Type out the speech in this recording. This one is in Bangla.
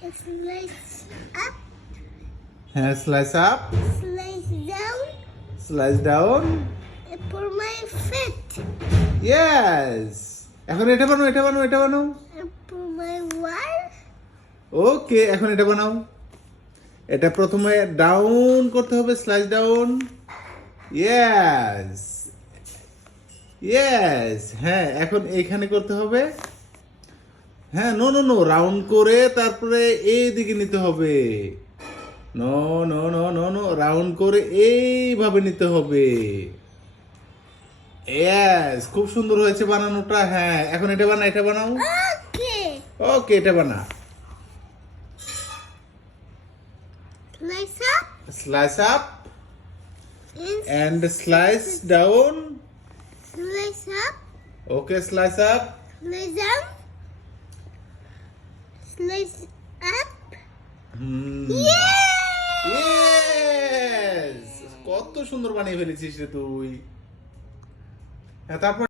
Slice up. হ্যাঁ, slice up, Slice down. Slice down. For my feet. Yes. এখন এটা বানাও, এটা বানাও, এটা বানাও। For my wall. ওকে, এখন এটা বানাও। এটা প্রথমে ডাউন করতে হবে, স্লাইস ডাউন। Yes, yes. হ্যাঁ, এখন এইখানে করতে হবে। হ্যাঁ, নো নো নো, রাউন্ড করে তারপরে এইদিকে নিতে হবে। No no no no no, round করে এইভাবে নিতে হবে। ইয়েস, খুব সুন্দর হয়েছে বানানোটা। হ্যাঁ, এখন এটা বানা, এটা বানাও। Okay. ওকে, এটা বানা। Slice up. Slice up And and slice down. slice up. Okay, slice up. Slice down. Slice up. Yes! কত সুন্দর বানিয়ে ফেলেছিস রে তুই। হ্যাঁ, তারপর